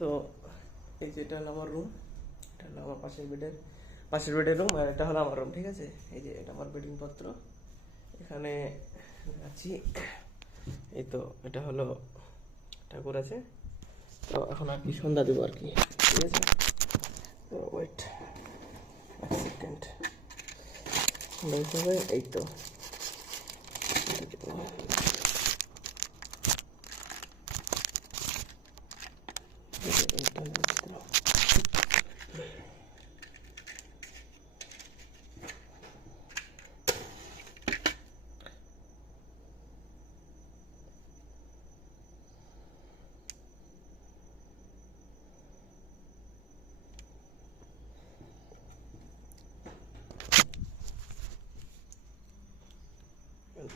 তো এই যে এটা হলো আমার রুম, এটা হলো আমার পাশের বেডের রুম, আর এটা হলো আমার রুম। ঠিক আছে, এই যে এটা আমার বেডিং পত্র, এখানে আছি। এই তো এটা হলো ঠাকুর আছে। তো এখন আর কি সন্ধ্যা দেবো আর কি। ঠিক আছে, তো ওয়েট এক সেকেন্ড, এই তো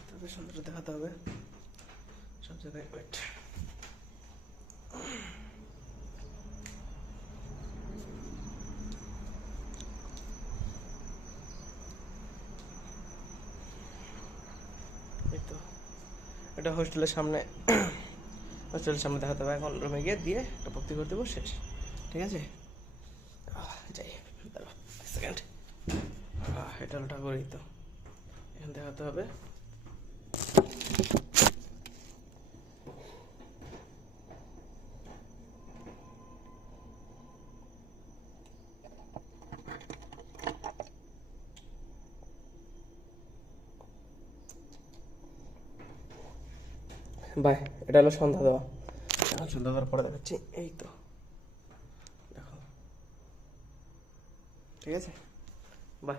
তবে সুন্দর দেখাতে হবে সব জায়গায়। ওয়েট, এই তো এটা হোস্টেলের সামনে দেখাতে হবে। এখন রুমে গিয়ে দিয়ে এটা ভর্তি করে দেবো, শেষ। ঠিক আছে, যাই, দাঁড়া এক সেকেন্ড। এটা হলো ঠাকুর, এই তো এখন দেখাতে হবে। বাই, এটা হলো সন্ধ্যা দেওয়া। এখন সন্ধ্যা দেওয়ার পরে দেখাচ্ছি। এই তো দেখো, ঠিক আছে, বাই।